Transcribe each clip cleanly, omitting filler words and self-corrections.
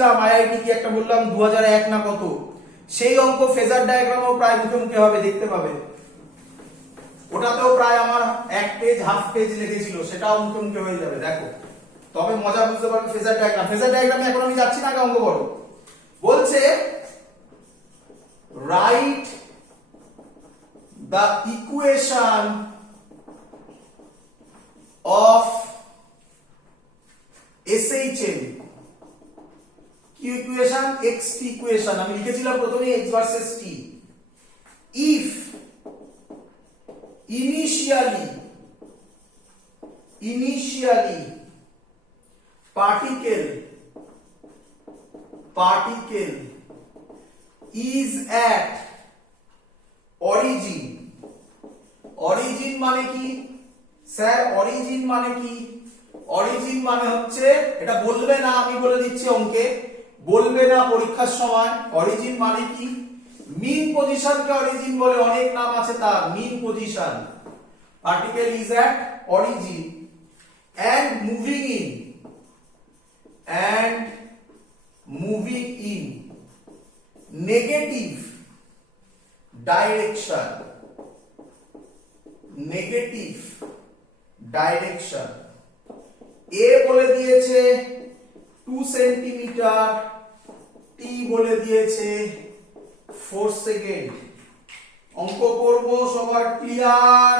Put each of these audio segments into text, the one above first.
করেছিলাম আইআইটি কি একটা বললাম 2001 না কত, সেই অঙ্ক ফেজার ডায়াগ্রামও প্রায় মুখে মুখে হবে, দেখতে পাবে। ওটাতেও প্রায় আমার 1 পেজ হাফ পেজ লেগেছিল, সেটাও মুখে মুখে হয়ে যাবে দেখো। তবে মজা বুঝতে পারবে ফেজার ডায়াগ্রাম। ফেজার ডায়াগ্রামে এখন আমি যাচ্ছি না, আগে অঙ্ক করো। বলছে write the equation of SHM। কি ইকুয়েশন? xt equation. আমি লিখেছিলাম প্রথমে x versus t। If initially particle is at origin মানে কি স্যার? অরিজিন মানে কি? অরিজিন মানে হচ্ছে, এটা বলবে না, আমি বলে দিচ্ছি অঙ্কে, বলবে না পরীক্ষার সময়। অরিজিন মানে কি? মিন পজিশনকে অরিজিন বলে, অনেক নাম আছে তার। Mean position, particle is at origin and moving in negative direction a বলে দিয়েছে 2 সেন্টিমিটার, t বলে দিয়েছে 4 সেকেন্ড। অঙ্ক করব, সবার ক্লিয়ার?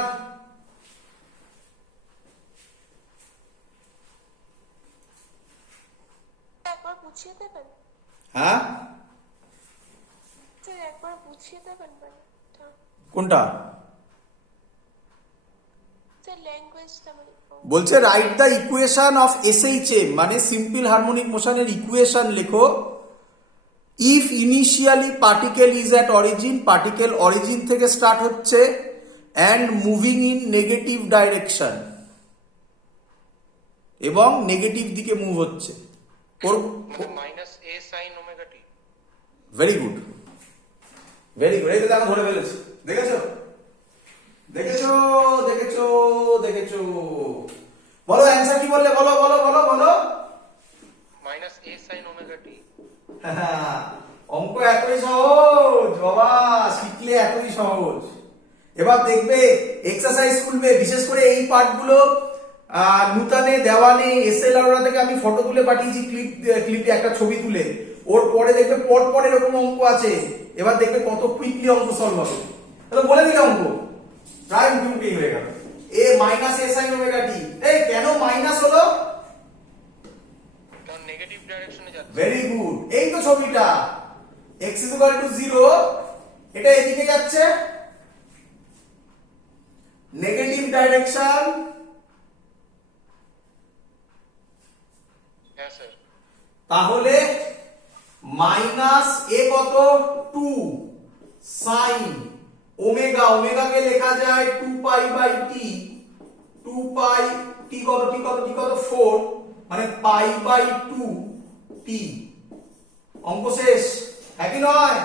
হ্যাঁ, কোনটা বলছে? Write the equation of SHM, মানে সিম্পল হারমোনিক মোশনের ইকুয়েশন লেখো। If initially particle is at origin, particle origin থেকে স্টার্ট হচ্ছে, and moving in negative direction, এবং নেগেটিভ দিকে মুভ হচ্ছে। Very good, very good. এই তো দেখো ধরে ফেলেছি, দেখেছো দেখেছো দেখেছো দেখেছো। বলো অ্যানসার কি বললে? বলো বলো বলো বলো। -a sin omega t। অঙ্ক এতই সহজ বাবা, শিখলে এতই সহজ। এবার দেখবে এক্সারসাইজ করবে, বিশেষ করে এই পার্টগুলো নূতনে দেওয়ানে SLR থেকে আমি ফটো তুলে পাঠিয়েছি, ক্লিপে একটা ছবি তুলে। ওর পরে দেখবে পর এরকম অঙ্ক আছে। এবার দেখবে কত কুইকলি অঙ্ক সলভ হবে। তাহলে বলে দিলে অঙ্ক প্রায় মুখে হয়ে গেল। a - a sin omega t। এই কেন মাইনাস হলো? কারণ নেগেটিভ ডাইরেকশনে যাচ্ছে। Very good. এই তো ছবিটা, x = 0, এটা এদিকে যাচ্ছে, নেগেটিভ ডাইরেকশন। হ্যাঁ স্যার। তাহলে মাইনাস a কত? 2 sin ওমেগা, ওমেগাকে লেখা যায় 2 pi by t। 2 pi t কত? t কত? t কত? 4, মানে পাই বাই 2 t। অঙ্ক শেষ, হ্যাঁ কি নয়?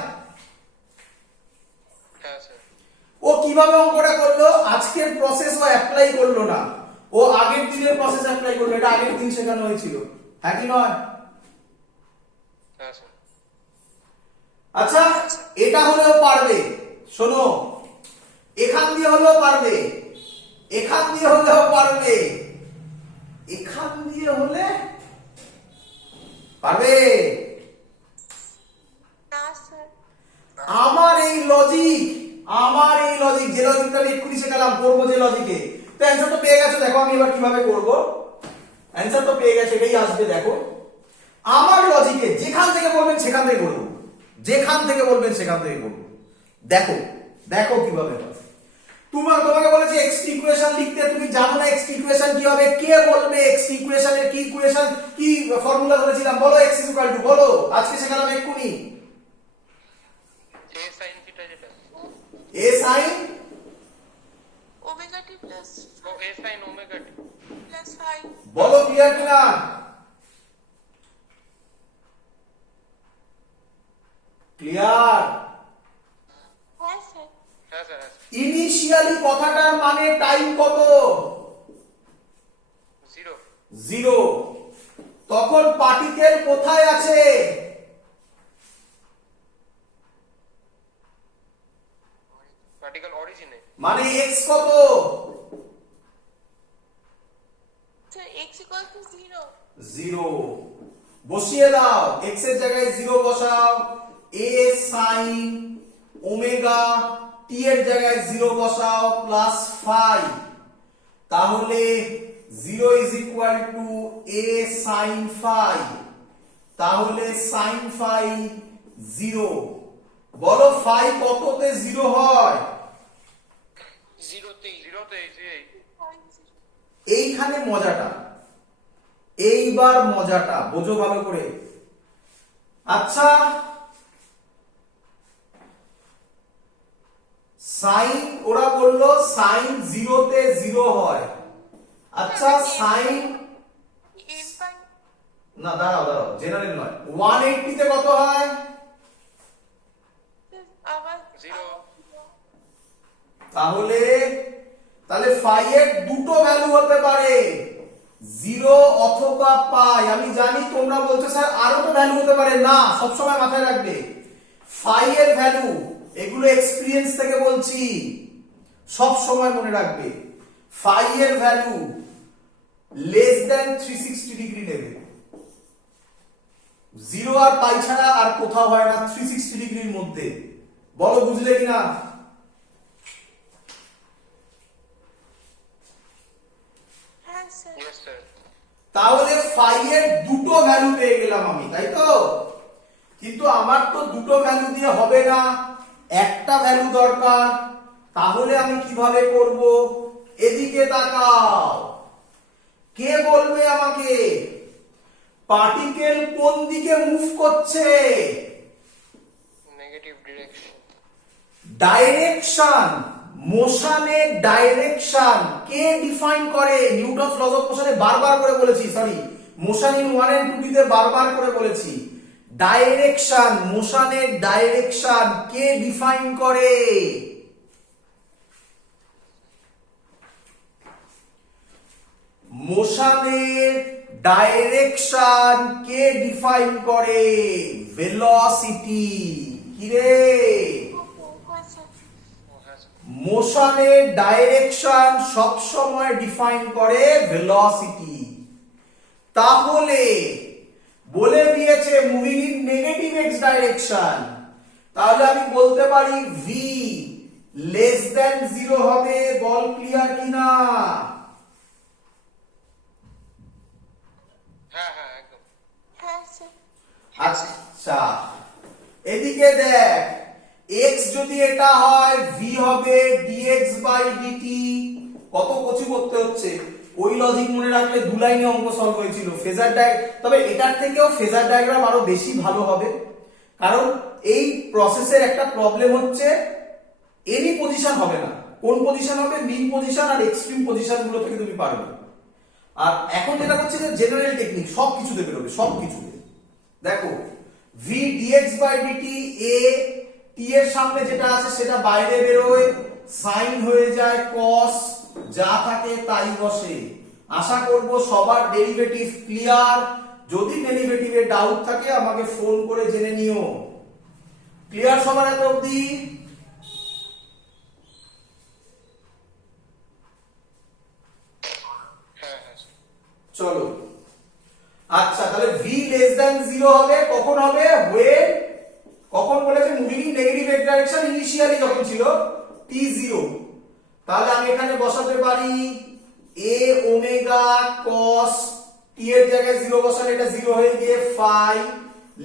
হ্যাঁ স্যার। ও কিভাবে অঙ্কটা করলো? আজকের প্রসেস ও অ্যাপ্লাই করলো না, ও আগের দিনের প্রসেস অ্যাপ্লাই করলো। এটা আগের দিন শেখানো হয়েছিল, হ্যাঁ কি নয়? হ্যাঁ স্যার। আচ্ছা, এটা হলেও পারবে। শোনো, এখান দিয়ে হলেও পারবে, এখান দিয়ে হলেও পারবে, এখান দিয়ে হলে পারবে। আমার এই লজিক, যে লজিকটা আমি এক্ষুনি শেখালাম, করবো যে লজিকে, তো অ্যান্সার তো পেয়ে গেছো। দেখো আমি এবার কিভাবে করব, অ্যান্সার তো পেয়ে গেছে, এটাই আসবে। দেখো আমার লজিকে যেখান থেকে বলবেন সেখান থেকে করবো, যেখান থেকে বলবেন সেখান থেকে করবো। দেখো দেখো কিভাবে হয়। তোমাকে বলেছে এক্স ইকুয়েশন লিখতে, তুমি জানো না এক্স ইকুয়েশন কি হবে? কে বলবে এক্স ইকুয়েশনের কি ইকুয়েশন, কি ফর্মুলা ধরেছিলাম? বলো x = বলো, আজকে শেখালাম এক্ষুনি। a sin থিটা যেটা, a sin omega t plus ও a sin omega t plus 5। বলো ক্লিয়ার কিনা? ক্লিয়ার? হ্যাঁ স্যার। হ্যাঁ স্যার। ইনিশিয়ালি কথাটার মানে টাইম কত? 0। 0। তখন পার্টিকেল কোথায় আছে? পার্টিকেল অরিজিনে মানে x কত? Sir, x equals to 0. 0 বসিয়ে দাও, x এর জায়গায় 0 বসাও, a sin ওমেগা t এর জায়গায় 0 বসাও প্লাস phi, তাহলে 0 is equal to a sin phi, তাহলে sin phi 0। বলো phi কততে 0 হয়? জিরোতে এইখানে মজাটা, এইবার মজাটা বোঝো ভালো করে। আচ্ছা, সাইন ওরা বললো সাইন 0 তে 0 হয়। আচ্ছা সাইন M pi. না, দাঁড়াও দাঁড়াও, জেনারেল নয়, 180 তে কত হয়? Sir, আবার 0 তাহলে তাহলে ফাই এর দুটো ভ্যালু হতে পারে, 0 অথবা পাই। আমি জানি তোমরা বলছো স্যার আরো তো ভ্যালু হতে পারে, না, সবসময় মাথায় রাখবে ফাই এর ভ্যালু, এগুলো এক্সপেরিয়েন্স থেকে বলছি, সব সময় মনে রাখবে ফাই এর ভ্যালু লেস দ্যান 360 ডিগ্রি নেবে। 0 আর পাই ছাড়া আর কোথাও হয় না 360 ডিগ্রির মধ্যে। বলো বুঝলে কিনা? হ্যাঁ স্যার। ইয়েস স্যার তাহলে ফাই এর দুটো ভ্যালু পেয়ে গেলাম আমি, তাই তো? কিন্তু আমার তো দুটো ভ্যালু দিয়ে হবে না, একটা ভ্যালু দরকার। তাহলে আমি কিভাবে করব? এদিকে তাকাও, কে বলবে আমাকে পার্টিকেল কোন দিকে মুভ করছে? নেগেটিভ ডিরেকশন ডাইরেকশন, মোশনের ডাইরেকশন কে ডিফাইন করে? নিউটনস লজ অফ মোশনে বারবার করে বলেছি, সরি, মোশন ইন 1 and 2 তে বারবার করে বলেছি, ডাইরেকশন, মোশনের ডাইরেকশন কে ডিফাইন করে? মোশনের ডাইরেকশন কে ডিফাইন করে? ভেলোসিটি। কি রে? হ্যাঁ স্যার। হ্যাঁ স্যার মোশনের ডাইরেকশন সব সময় ডিফাইন করে ভেলোসিটি। তাহলে বলে দিয়েছে moving in negative x direction, তাহলে আমি বলতে পারি v লেস দ্যান 0 হবে। বল ক্লিয়ার কিনা? হ্যাঁ হ্যাঁ একদম হ্যাঁ স্যার। আচ্ছা এদিকে দেখ, x যদি এটা হয় v হবে dx বাই dt। কত কচি করতে হচ্ছে, ওই লজিক মনে রাখলে দু লাইনে অঙ্ক সলভ হয়েছিল। ফেজার তবে এটার থেকেও ফেজার ডায়াগ্রাম আরো বেশি ভালো হবে, কারণ এই প্রসেসের একটা প্রবলেম হচ্ছে এনি পজিশন হবে না। কোন পজিশন হবে? মিন পজিশন আর এক্সট্রিম পজিশন গুলো থেকে তুমি পারবে। আর এখন যেটা হচ্ছে যে জেনারেল টেকনিক সব কিছুতে বেরোবে, সব কিছুতে। দেখো v dx by dt, a t এর সামনে যেটা আছে সেটা বাইরে বেরোয়, সাইন হয়ে যায় cos, যা থাকে তাই বসে। আশা করব সবার ডেরিভেটিভ ক্লিয়ার। যদি ডেরিভেটিভে ডাউট থাকে আমাকে ফোন করে জেনে নিও। ক্লিয়ার সবার এত অবধি? হ্যাঁ হ্যাঁ স্যার চলো, আচ্ছা তাহলে v লেস দ্যান 0 হবে কখন হবে? when, কখন বলেছে? Moving in negative x direction initially যখন ছিল t0। তাহলে আমি এখানে বসাতে পারি a ওমেগা cos, t এর জায়গায় 0 বসালে এটা 0 হয়ে গিয়ে phi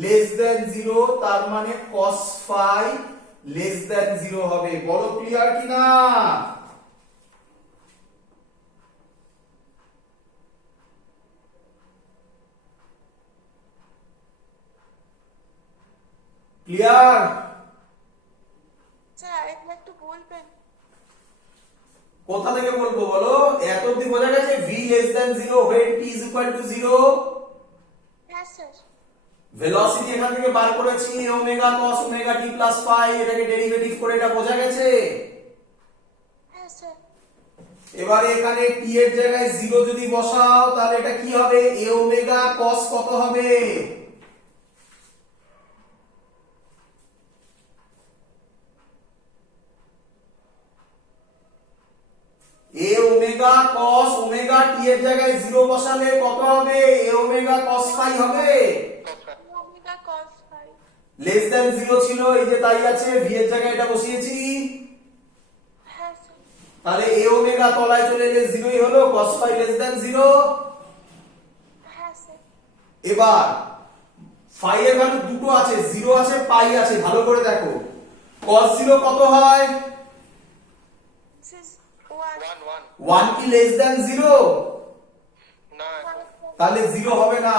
লেস দ্যান 0, তার মানে cos phi লেস দ্যান 0 হবে। বলো ক্লিয়ার কিনা? ক্লিয়ার? স্যার আরেকবার একটু বলবেন? কোথা থেকে বলবো বলো? এত অবধি বোঝা গেছে v less than 0 when t is equal to 0। হ্যাঁ স্যার। ভেলোসিটি এখান থেকে বার করেছি omega cos omega t plus phi, এটাকে ডেরিভেটিভ করে এটা বোঝা গেছে। হ্যাঁ স্যার। এবারে এখানে t এর জায়গায় 0 যদি বসাও তাহলে এটা কি হবে? a ওমেগা cos কত হবে? টি এর জায়গায় 0 বসালে কত হবে? এ ওমেগা cos phi হবে। Omega cos phi। Less than 0 ছিল, এই যে তাই আছে, ভি এর জায়গায় এটা বসিয়েছি। হ্যাঁ স্যার। তাহলে এ ওমেগা তলায় চলে এলে 0ই হলো, cos phi লেস দ্যান 0। হ্যাঁ স্যার। এবার phi এর ভ্যালু দুটো আছে, 0 আছে, পাই আছে, ভালো করে দেখো। cos 0 কত হয়? This is 1 1 1 কি লেস দ্যান 0? না তাহলে 0 হবে না,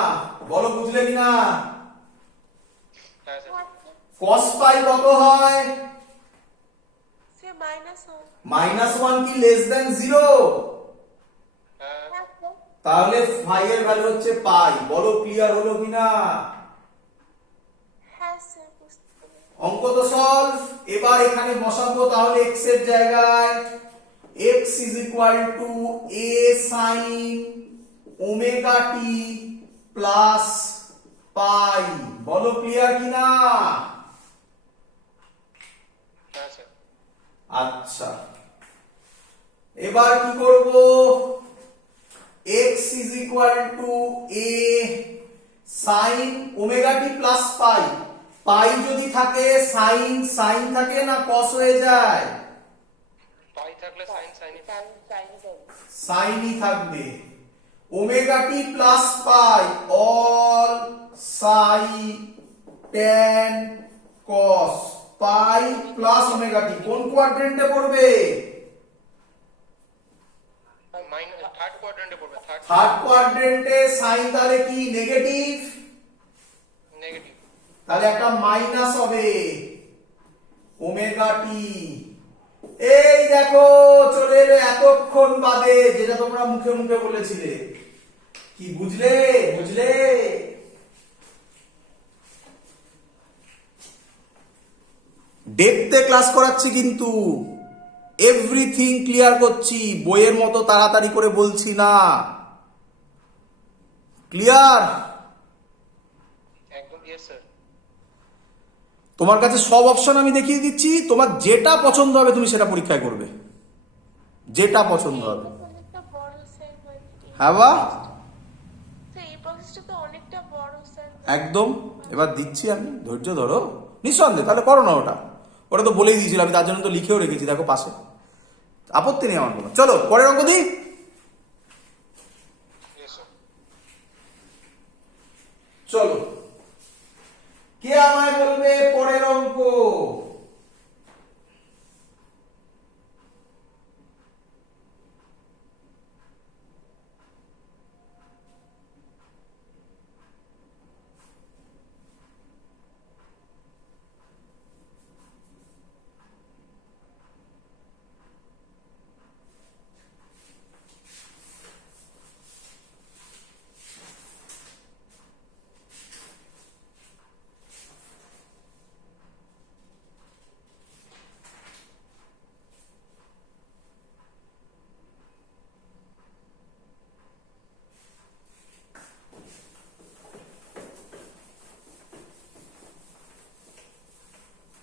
বলো বুঝলে কিনা? হ্যাঁ স্যার cos phi কত হয়? সে -1। -1 কি লেস দ্যান 0? হ্যাঁ হ্যাঁ স্যার। তাহলে phi এর ভ্যালু হচ্ছে পাই। বলো ক্লিয়ার হলো কিনা? হ্যাঁ স্যার, বুঝতে পেরেছি। অঙ্ক তো সলভ। এবার এখানে বসাবো তাহলে x এর জায়গায় x is equal to a sin omega t plus পাই। বলো ক্লিয়ার কিনা? হ্যাঁ স্যার আচ্ছা, এবার কি করব? x is equal to a sin omega t plus পাই। পাই যদি থাকে সাইন সাইন থাকে না cos হয়ে যায়? পাই থাকলে সাইন সাইনই থাকবে। Omega t plus pi all sine tan cos pi plus omega t কোন কোয়াড্রেন্টে পড়বে? থার্ড কোয়াড্রেন্টে পড়বে থার্ড কোয়াড্রেন্টে। সাইন তাহলে কি নেগেটিভ? নেগেটিভ তাহলে একটা মাইনাস হবে ওমেগা টি। এই দেখো চলে এলো এতক্ষণ বাদে, যেটা তোমরা মুখে মুখে বলেছিলে। কি বুঝলে? বুঝলে? ডেপথে ক্লাস করাচ্ছি কিন্তু এভরিথিং ক্লিয়ার করছি, বইয়ের মতো তাড়াতাড়ি করে বলছি না। ক্লিয়ার? একদম ইয়েস স্যার তোমার কাছে সব অপশন আমি দেখিয়ে দিচ্ছি, তোমার যেটা পছন্দ হবে তুমি সেটা পরীক্ষায় করবে, যেটা পছন্দ হবে। অনেকটা বড় স্যার, হ্যাঁ বা? স্যার এই প্রসেসটা তো অনেকটা বড় স্যার। একদম। এবার দিচ্ছি আমি, ধৈর্য ধরো। নিঃসন্দেহে তাহলে করো না, ওটা ওটা তো বলেই দিয়েছিলাম, আমি তার জন্য তো লিখেও রেখেছি, দেখো পাশে। আপত্তি নেই আমার কোনো। চলো পরের অঙ্ক দিই। ইয়েস স্যার চলো, কে আমায় বলবে পরের অঙ্ক?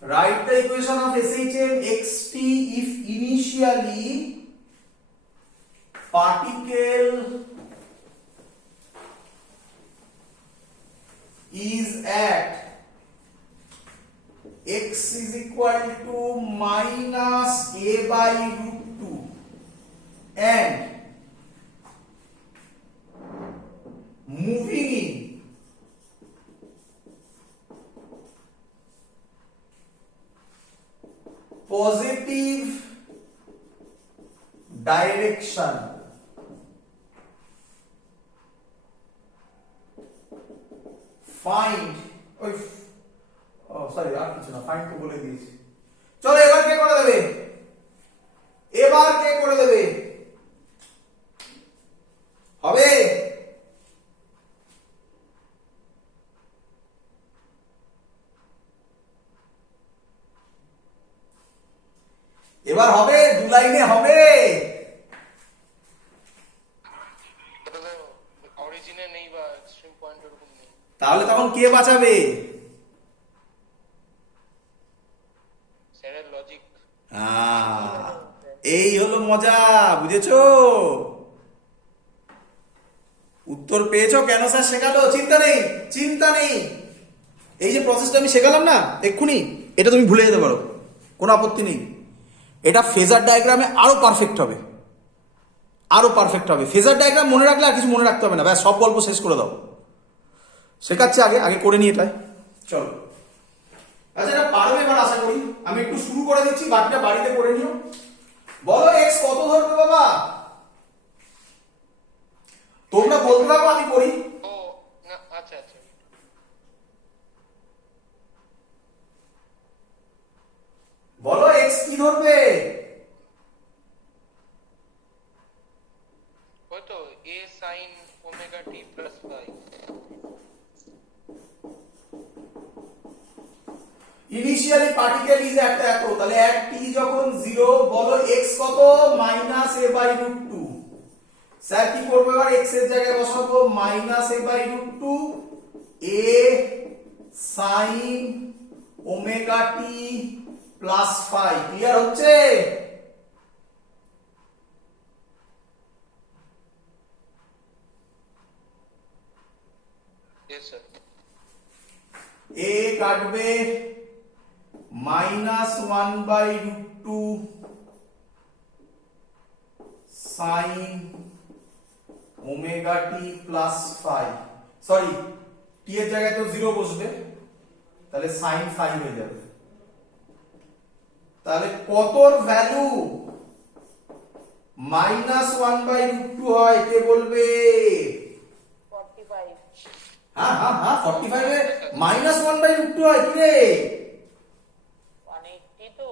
Write the equation of SHM xt if initially particle is at x is equal to minus a by root 2 and moving in positive direction. Find sorry আর কিছু না, ফাইন্ড তো বলে দিয়েছি। চলো এবার কে করে দেবে? এবার কে করে দেবে? হবে? এবার হবে? দু লাইনে হবে? এটা তো অরিজিনে নেই বা এক্সট্রিম পয়েন্ট এরকম নেই তাহলে তখন কে বাঁচাবে? স্যারের লজিক এই হলো মজা, বুঝেছো? উত্তর পেয়েছো? কেন স্যার শেখালো? চিন্তা নেই, চিন্তা নেই। এই যে প্রসেসটা আমি শেখালাম না এক্ষুনি, এটা তুমি ভুলে যেতে পারো, কোনো আপত্তি নেই। এটা ফেজার ডায়াগ্রামে আরো পারফেক্ট হবে, আরো পারফেক্ট হবে। ফেজার ডায়াগ্রাম মনে রাখলে আর কিছু মনে রাখতে হবে না, ব্যাস সব গল্প শেষ করে দাও। শেখাচ্ছে আগে আগে করে নিয়ে এটাই। চলো, আচ্ছা এটা পারবে এবার আশা করি। আমি একটু শুরু করে দিচ্ছি, বাকিটা বাড়িতে করে নিও। বলো এক্স কত ধরবে বাবা? তোমরা বলতে পারো, আমি করি। ও না, আচ্ছা আচ্ছা। বলো এক্স কি ধরবে? ওই তো a sin omega t plus phi। Initially particle is একটা এত, তাহলে এক টি যখন 0, বলো এক্স কত? Minus a by root two. Sir কি করবো এবার? এক্স এর জায়গায় বসাবো minus a by root two a sine omega t plus phi. Clear হচ্ছে? Yes sir। এ কাটবে minus 1 by root two sine omega t plus phi. Sorry, t এর জায়গায় তো 0 বসবে, তাহলে সাইন ফাই হয়ে যাবে। তাহলে কতর value minus 1 by root two হয় কে বলবে? 45। হ্যাঁ হ্যাঁ হ্যাঁ, 45 এ মাইনাস 1 বাই রুট টু হয় কি রে? 180 তো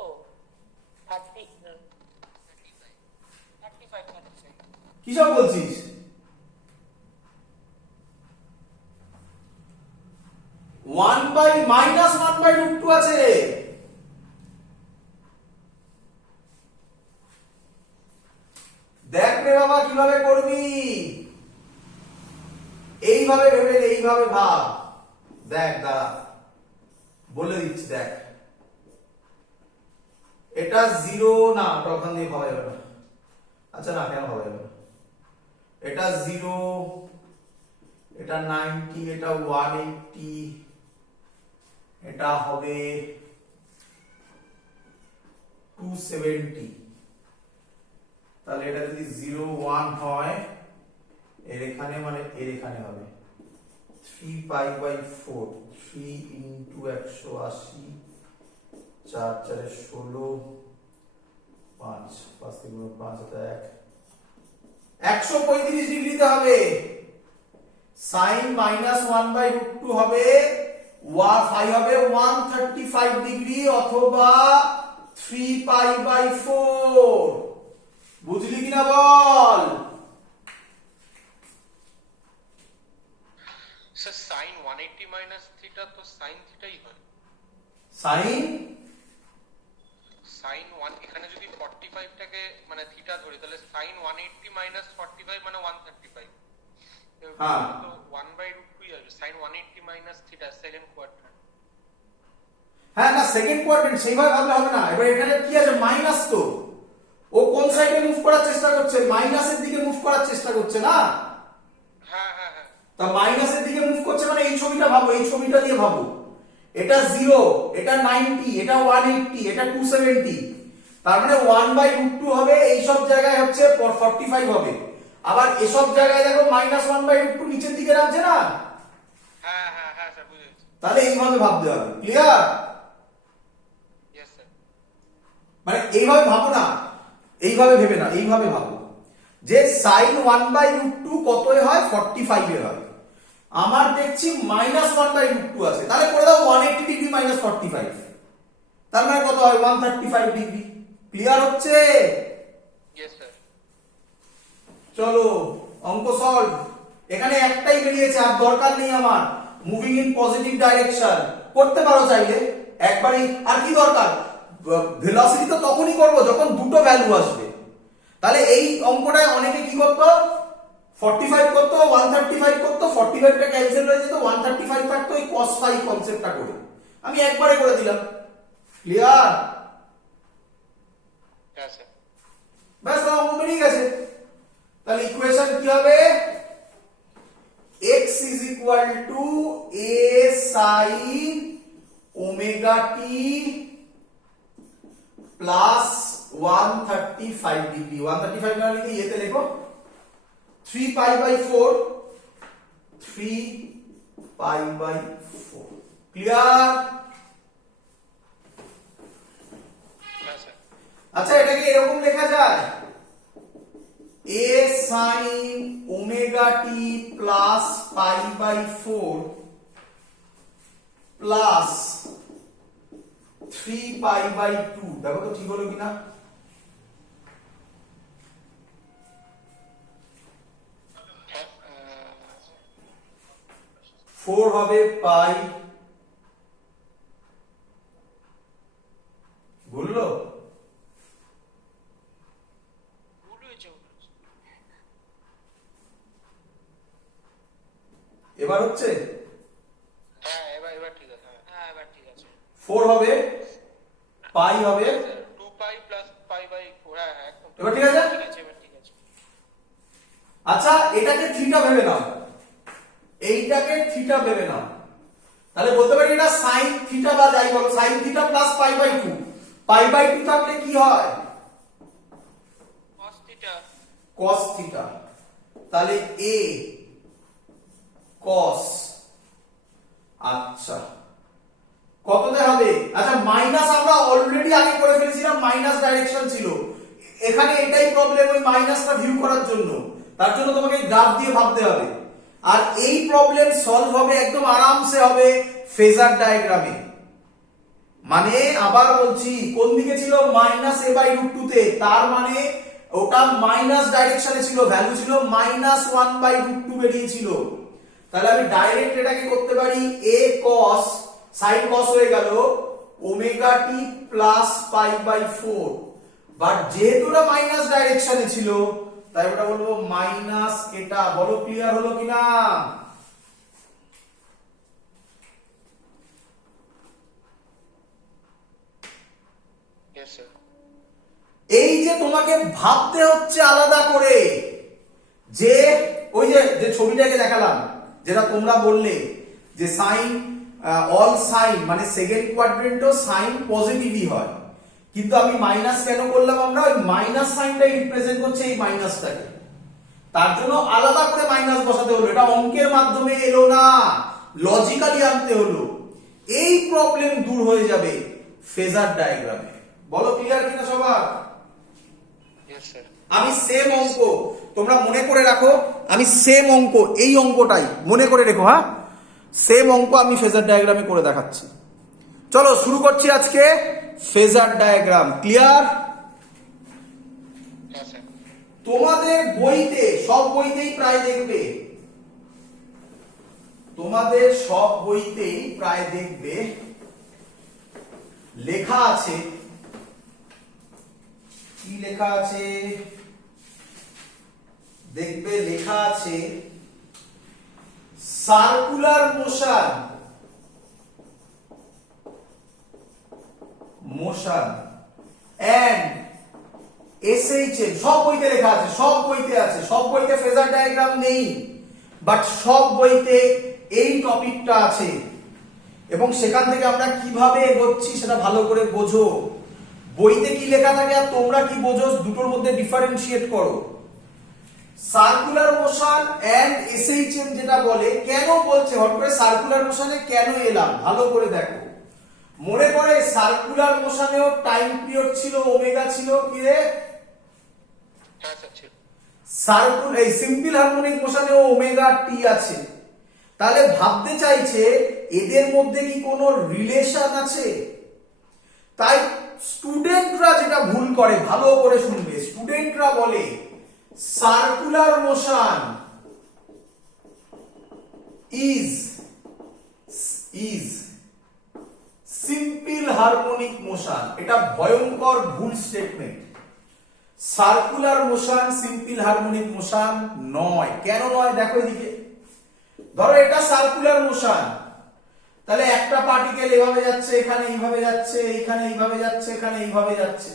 30 35 কি সব বলছিস? One by minus 1 by root two আছে। দেখ রে বাবা কিভাবে করবি, এইভাবে ভেবে নে, এইভাবে ভাব। দেখ দাঁড়া, বলে দিচ্ছি, দেখ এটা 0 না, ওটা ওখান দিয়ে ভাবা যাবে না। আচ্ছা না, কেন ভাবা যাবে না? এটা 0, এটা 90, এটা 180, এটা হবে 270। তাহলে এটা যদি 0 1 হয়, এর এখানে মানে এর এখানে হবে 3 পাই বাই 4, 3 ইন্টু 180, 4 4 16, 5 5 3 5 এটা 135 ডিগ্রিতে হবে। Sine minus 1 by root two হবে, ফাই হবে 135 ডিগ্রি অথবা 3 পাই বাই 4। বুঝলি কিনা বল? স্যার sin 180 মাইনাস থিটা তো sin থিটাই হয়। সাইন sin 1 এখানে যদি 45 টাকে মানে থিটা ধরি, তাহলে sin 180 মাইনাস 45 মানে 135। হ্যাঁ। তো 1 বাই রুট 2 আসবে sin 180 minus theta second quadrant. হ্যাঁ না, সেকেন্ড কোয়াড্রেন্ট সেইভাবে ভাবলে হবে না। এবার এখানে কি আছে? মাইনাস, তো ও কোন সাইডে মুভ করার চেষ্টা করছে? মাইনাসের দিকে মুভ করার চেষ্টা করছে না? হ্যাঁ হ্যাঁ হ্যাঁ। তা মাইনাসের দিকে মুভ করছে মানে এই ছবিটা ভাবো, এই ছবিটা দিয়ে ভাবো। এটা 0, এটা 90, এটা 180, এটা 270। তার মানে 1 বাই রুট টু হবে, এই সব জায়গায় হচ্ছে 45 হবে। আবার এসব জায়গায় দেখো মাইনাস 1 বাই রুট টু নিচের দিকে রাখছে না? হ্যাঁ হ্যাঁ হ্যাঁ স্যার, বুঝেছি। তাহলে এইভাবে ভাবতে হবে। ক্লিয়ার? Yes sir. মানে এইভাবে ভাবো না, এইভাবে ভেবে না, এইভাবে ভাবো যে সাইন 1 বাই রুট টু কতই হয়? 45 এর হয়। আমার দেখছি মাইনাস 1 বাই রুট টু আছে, তাহলে করে দাও 180 ডিগ্রি মাইনাস 45। তার মানে কত হয়? 135 ডিগ্রি। ক্লিয়ার হচ্ছে? Yes sir. চলো অঙ্ক সলভ। এখানে একটাই বেরিয়েছে, আর দরকার নেই আমার। মুভিং ইন পজিটিভ ডাইরেকশন করতে পারো চাইলে একবারই। আর কি দরকার? ভেলোসিটি তো তখনই করবো যখন দুটো ভ্যালু আসবে। তাহলে এই অঙ্কটায় অনেকে কি করতো? 45 করতো, 135 করতো, 45টা ক্যান্সেল হয়ে যেত, 135 থাকতো, এই cos phi কনসেপ্টটা করে আমি একবারে করে দিলাম। ক্লিয়ার? হ্যাঁ স্যার। ব্যাস অঙ্ক বেরিয়ে গেছে। তাহলে ইকুয়েশন কি হবে? x is equal to a sin omega t plus 135 degree. 135 না লিখে এতে লেখো 3 pi by 4, 3 pi by 4। Clear? হ্যাঁ স্যার। আচ্ছা এটাকে এরকম লেখা যায় a sin omega t plus pi by 4 plus 3 pi by 2। দেখো তো ঠিক হলো কিনা। হ্যাঁ, 4 হবে পাই, বললো ভুল হয়েছে ওগুলো। এবার হচ্ছে হ্যাঁ এবার ঠিক আছে। হ্যাঁ হ্যাঁ এবার ঠিক আছে। 4 হবে পাই হবে। 2 পাই প্লাস পাই বাই 4। হ্যাঁ হ্যাঁ একদম এবার ঠিক আছে। ঠিক আছে এবার ঠিক আছে। আচ্ছা এটাকে থিটা ভেবে নাও, এইটাকে থিটা ভেবে নাও, তাহলে বলতে পারি এটা সাইন থিটা বা যাই বলো, sine theta plus pi by 2। Pi by 2 থাকলে কি হয়? cos থিটা। cos থিটা। তাহলে a cos। আচ্ছা কততে হবে? আচ্ছা মাইনাস আমরা অলরেডি আগে করে ফেলেছিলাম, মাইনাস ডাইরেকশন ছিল এখানে, এটাই প্রবলেম ওই মাইনাসটা ভিউ করার জন্য। তার জন্য তোমাকে গ্রাফ দিয়ে ভাবতে হবে। আর এই প্রবলেম সলভ হবে একদম আরামসে হবে ফেজার ডায়াগ্রামে। মানে আবার বলছি কোন দিকে ছিল? মাইনাস a বাই রুট 2 তে। তার মানে ওটা মাইনাস ডাইরেকশনে ছিল, ভ্যালু ছিল মাইনাস 1 বাই রুট 2 বেরিয়েছিল। তাহলে আমি ডাইরেক্ট এটাকে করতে পারি a cos, sin cos হয়ে গেল omega t plus pi by 4। But যেহেতু ওটা মাইনাস ডাইরেকশনে ছিল তাই ওটা বলবো মাইনাস এটা। বলো ক্লিয়ার হলো কিনা? Yes sir. এই যে তোমাকে ভাবতে হচ্ছে আলাদা করে, যে ওই যে ছবিটাকে দেখালাম যেটা তোমরা বললে যে সাইন অল সাইন মানে সেকেন্ড কোয়াড্রেন্টও সাইন পজিটিভই হয়, কিন্তু আমি মাইনাস কেন করলাম? আমরা ওই মাইনাস সাইনটাই রিপ্রেজেন্ট করছে এই মাইনাসটাকে, তার জন্য আলাদা করে মাইনাস বসাতে হলো। এটা অঙ্কের মাধ্যমে এলো না, লজিক্যালি আনতে হলো। এই প্রবলেম দূর হয়ে যাবে ফেজার ডায়াগ্রামে। বলো ক্লিয়ার কিনা সবার? Yes sir. আমি সেম অঙ্ক, তোমরা মনে করে রাখো, আমি সেম অঙ্ক, এই অঙ্কটাই মনে করে রেখো। হ্যাঁ সেম অঙ্ক আমি ফেজার ডায়াগ্রামে করে দেখাচ্ছি। চলো শুরু করছি আজকে ফেজার ডায়াগ্রাম। ক্লিয়ার? হ্যাঁ স্যার। তোমাদের বইতে, সব বইতেই প্রায় দেখবে, তোমাদের সব বইতেই প্রায় দেখবে লেখা আছে, কি লেখা আছে? দেখবে লেখা আছে সার্কুলার মোশন, এন্ড SHM। সব বইতে লেখা আছে, সব বইতে আছে। সব বইতে ফেজার ডায়াগ্রাম নেই, বাট সব বইতে এই টপিকটা আছে, এবং সেখান থেকে আমরা কিভাবে এগোচ্ছি সেটা ভালো করে বোঝো। বইতে কি লেখা থাকে আর তোমরা কি বোঝো, দুটোর মধ্যে ডিফারেন্সিয়েট করো। সার্কুলার মোশন এন্ড SHM যেটা বলে, কেন বলছে হট করে সার্কুলার মোশনে কেন এলাম ভালো করে দেখো। মনে করে সার্কুলার মোশনেও টাইম পিরিয়ড ছিল, ওমেগা ছিল, কি রে? হ্যাঁ স্যার ছিল। এই সিম্পল হারমোনিক মোশনেও ওমেগা টি আছে। তাহলে ভাবতে চাইছে এদের মধ্যে কি কোনো রিলেশন আছে? তাই স্টুডেন্টরা যেটা ভুল করে, ভালো করে শুনবে, স্টুডেন্টরা বলে circular motion is simple harmonic motion. এটা ভয়ঙ্কর ভুল statement. Circular motion simple harmonic motion নয়। কেন নয় দেখো এদিকে। ধরো এটা সার্কুলার মোশন, তাহলে একটা পার্টিকেল এভাবে যাচ্ছে, এখানে এইভাবে যাচ্ছে, এখানে এইভাবে যাচ্ছে, এখানে এইভাবে যাচ্ছে।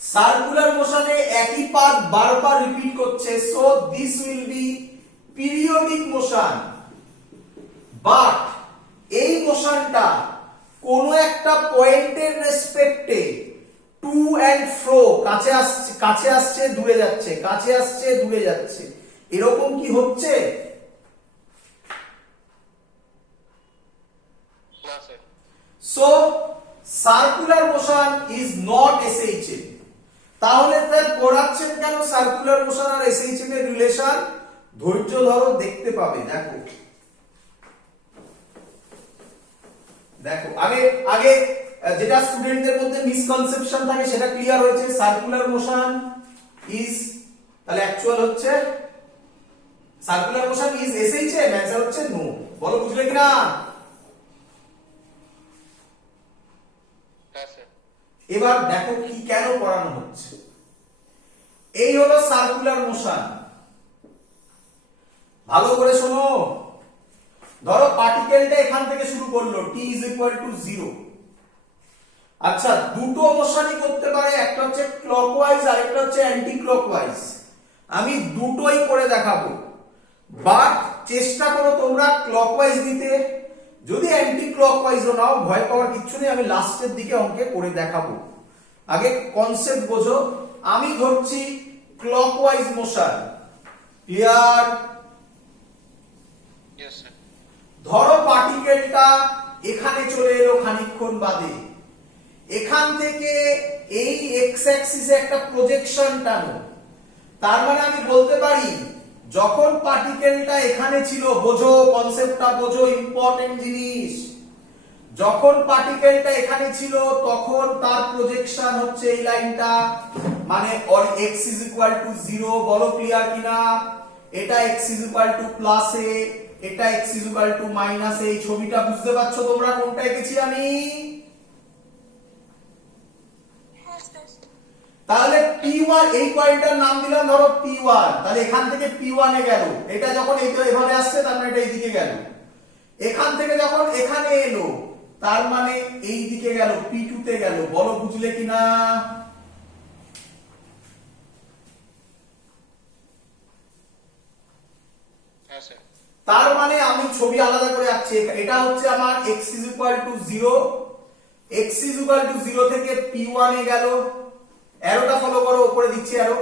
সার্কুলার মোশনে একই পাথ বারবার রিপিট করছে, so this will be periodic motion, but এই মোশনটা কোন একটা পয়েন্টের রেসপেক্টে টু অ্যান্ড ফ্রো, কাছে আসছে দূরে যাচ্ছে, কাছে আসছে দূরে যাচ্ছে, এরকম কি হচ্ছে? না sir. So circular motion is not SHM. তাহলে স্যার পড়াচ্ছেন কেন সার্কুলার মোশন আর এসএইচএম এর রিলেশন? ধৈর্য ধরো, দেখতে পাবে। দেখো দেখো আগে আগে যেটা স্টুডেন্টদের মধ্যে মিসকনসেপশন থাকে সেটা ক্লিয়ার হয়েছে। সার্কুলার মোশন ইজ, তাহলে অ্যাকচুয়াল হচ্ছে circular motion is SHM, answer হচ্ছে নো। বলো বুঝলে কিনা? হ্যাঁ স্যার। এবার দেখো কি কেন পড়ানো হচ্ছে। এই হলো সার্কুলার মোশন, ভালো করে শোনো। ধরো পার্টিকেলটা এখান থেকে শুরু করলো, t is equal to 0। আচ্ছা, দুটো মোশনই করতে পারে, একটা হচ্ছে ক্লকওয়াইজ আর একটা হচ্ছে অ্যান্টি ক্লকওয়াইজ। আমি দুটোই করে দেখাবো, বাট চেষ্টা করো তোমরা ক্লকওয়াইজ দিতে। যদি অ্যান্টি ক্লকওয়াইজও নাও, ভয় পাওয়ার কিচ্ছু নেই, আমি লাস্টের দিকে অঙ্কে করে দেখাবো। আগে কনসেপ্ট বোঝো। আমি ধরছি clockwise motion, clear? Yes sir. ধরো পার্টিকেলটা এখানে চলে এলো খানিকক্ষণ বাদে, এখান থেকে এই এক্স অ্যাক্সিসে একটা প্রজেকশন টানো। তার মানে আমি বলতে পারি যখন পার্টিকেলটা এখানে ছিল, বোঝো কনসেপ্টটা বোঝো, ইম্পর্টেন্ট জিনিস। যখন পার্টিকেলটা এখানে ছিল তখন তার প্রজেকশন হচ্ছে এই লাইনটা, মানে or x is equal to 0। বলো ক্লিয়ার কিনা? এটা x is equal to plus a, এটা x is equal to minus a। এই ছবিটা বুঝতে পারছো তোমরা কোনটা এঁকেছি আমি? হ্যাঁ স্যার। তাহলে P1, এই পয়েন্টটার নাম দিলাম ধরো P1। তাহলে এখান থেকে P1 এ গেল, এটা যখন এভাবে আসছে তার মানে এটা এইদিকে গেল। এখান থেকে যখন এখানে এলো তার মানে এই দিকে গেল, P2 তে গেল। বলো বুঝলে কিনা? হ্যাঁ স্যার। তার মানে আমি ছবি আলাদা করে আঁকছি। এটা হচ্ছে আমার x is equal to 0, x is equal to 0 থেকে P1 এ গেল, অ্যারোটা ফলো করো, উপরে দিচ্ছি অ্যারো।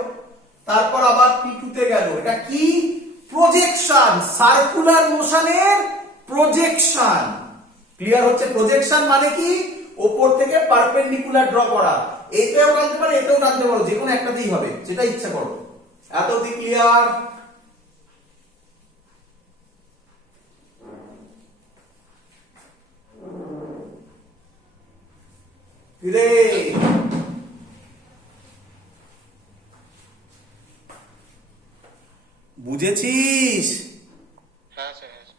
তারপর আবার P2 তে গেল। এটা কি? প্রজেকশন, সার্কুলার মোশনের প্রজেকশন। ক্লিয়ার হচ্ছে? প্রজেকশন মানে কি? উপর থেকে পারপেন্ডিকুলার ড্র করা। এটাও টানতে পারো, এটাও টানতে পারো, যে কোনো একটাতেই হবে, যেটা ইচ্ছা করো। এত অবধি ক্লিয়ার? রে বুঝেছিস? হ্যাঁ স্যার। হ্যাঁ স্যার।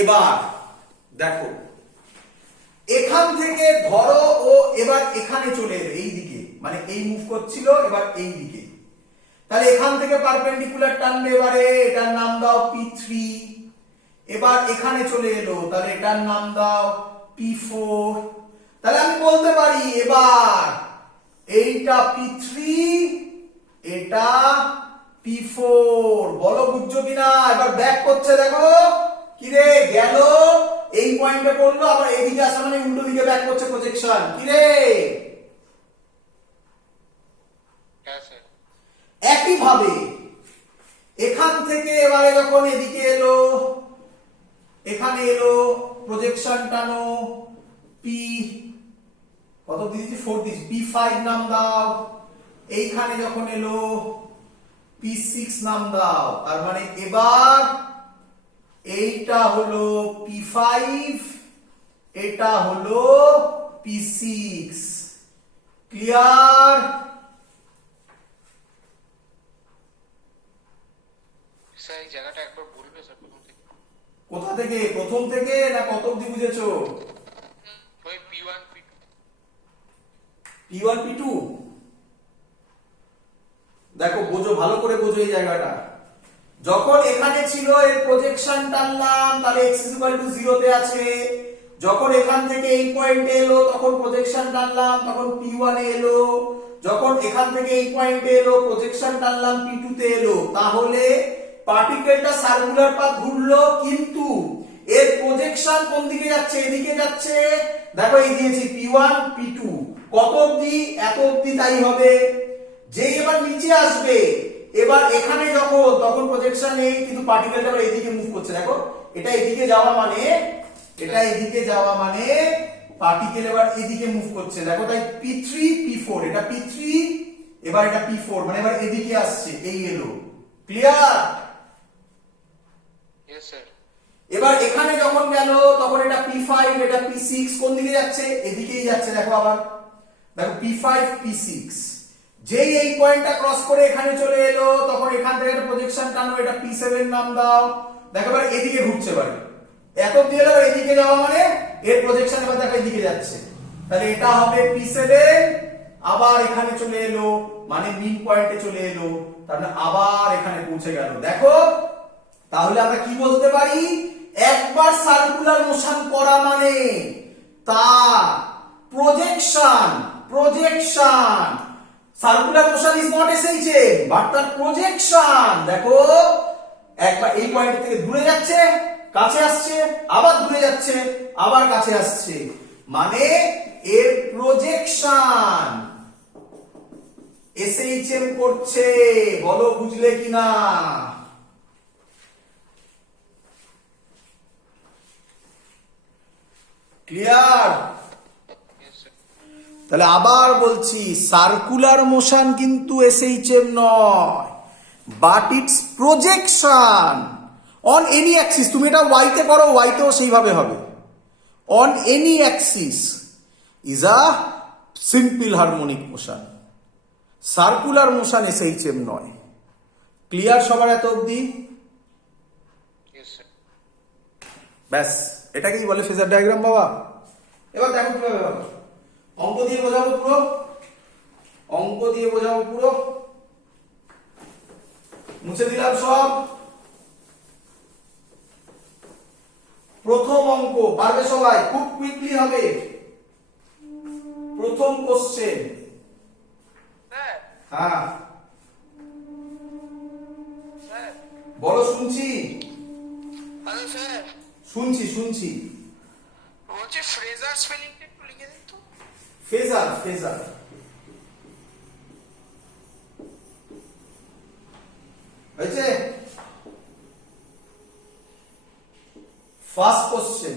এবার দেখো, এখান থেকে ধরো ও এবার এখানে চলে এলো, এই দিকে, মানে এই মুভ করছিল, এবার এই দিকে। তাহলে এখান থেকে পারপেন্ডিকুলার টানবে, এবারে এটার নাম দাও P3। এবার এখানে চলে এলো, তাহলে এটার নাম দাও P4। তাহলে আমি বলতে পারি এবার এইটা P3, এটা P4। বলো বুঝছো কিনা? এবার ব্যাক করছে, দেখো কি রে, গেল এই পয়েন্টে পড়লো, আবার এইদিকে আসা মানে উল্টো দিকে ব্যাক করছে প্রজেকশন। কি রে? হ্যাঁ স্যার। একই ভাবে এখান থেকে এবারে যখন এদিকে এলো, এখানে এলো, প্রজেকশন টানো, P কত দিয়েছি? 4 দিয়েছি। P5 নাম দাও। এইখানে যখন এলো P6 নাম দাও। তার মানে এবার এইটা হলো P5, এটা হলো P6। ক্লিয়ার? স্যার এই জায়গাটা একবার বলবে স্যার প্রথম থেকে? কোথা থেকে? প্রথম থেকে না কত অবধি বুঝেছো? ওই P1 P2। P1 P2 দেখো, বোঝো, ভালো করে বোঝো এই জায়গাটা। যখন এখানে ছিল এর প্রজেকশন টানলাম, তাহলে x is equal to 0 তে আছে। যখন এখান থেকে এই পয়েন্টে এলো তখন প্রজেকশন টানলাম, তখন P1 এ এলো। যখন এখান থেকে এই পয়েন্টে এলো প্রজেকশন টানলাম, P2 তে এলো। তাহলে পার্টিকেলটা সার্কুলার পাথ ঘুরলো, কিন্তু এর প্রজেকশন কোন দিকে যাচ্ছে? এদিকে যাচ্ছে। দেখো এই দিয়েছি p1 p2, কত অবধি? এত অবধি, তাই হবে। যেই এবার নিচে আসবে, এবার এখানে যখন, তখন প্রজেকশন নেই, কিন্তু পার্টিকেলটা এবার এদিকে মুভ করছে। দেখো এটা এদিকে যাওয়া মানে, এটা এদিকে যাওয়া মানে পার্টিকেল এবার এদিকে মুভ করছে। দেখো তাই p3 p4, এটা p3, এবার এটা p4, মানে এবার এদিকে আসছে, এই এলো। ক্লিয়ার? Yes sir. এবার এখানে যখন গেল, তখন এটা p5, এটা p6, কোন দিকে যাচ্ছে? এদিকেই যাচ্ছে। দেখো আবার, দেখো p5 p6, যেই এই পয়েন্টটা ক্রস করে এখানে চলে এলো, তখন এখান থেকে একটা প্রজেকশন টানো, এটা p7 নাম দাও। দেখো এবার এদিকে ঘুরছে, এবারে এত দিয়ে এলো, এদিকে যাওয়া মানে এর প্রজেকশন এবার দেখো এদিকে যাচ্ছে, তাহলে এটা হবে p7, আবার এখানে চলে এলো, মানে মিড পয়েন্টে চলে এলো, তাহলে আবার এখানে পৌঁছে গেল। দেখো তাহলে আমরা কি বলতে পারি? একবার সার্কুলার মোশন করা মানে তার projection, circular motion is not essential, but তার প্রজেকশন, দেখো একবার এই পয়েন্ট থেকে দূরে যাচ্ছে, কাছে আসছে, আবার দূরে যাচ্ছে, আবার কাছে আসছে, মানে এর প্রজেকশন এসএইচএম করছে। বলো বুঝলে কিনা? ক্লিয়ার? Yes sir. তাহলে আবার বলছি, সার্কুলার মোশন কিন্তু এসএইচএম নয়, but it's projection on any Axis. তুমি এটা ওয়াইতে করো, ওয়াইতেও সেইভাবে হবে। On any Axis is a simple harmonic motion. Circular motion SHM নয়। ক্লিয়ার সবার এত অবধি? Yes sir. ব্যাস, এটাকেই বলে ফেজার ডায়াগ্রাম বাবা। এবার দেখো কিভাবে হবে। অঙ্ক দিয়ে বোঝাবো পুরো, অঙ্ক দিয়ে বোঝাবো পুরো। মুছে দিলাম সব। প্রথম অঙ্ক, পারবে সবাই? খুব কুইকলি হবে। প্রথম কোশ্চেন। স্যার হ্যাঁ স্যার বলো, শুনছি হ্যালো স্যার, শুনছি। বলছি ফ্রেজার স্পেলিংটা একটু লিখে দিন তো। ফেজার হয়েছে। First question,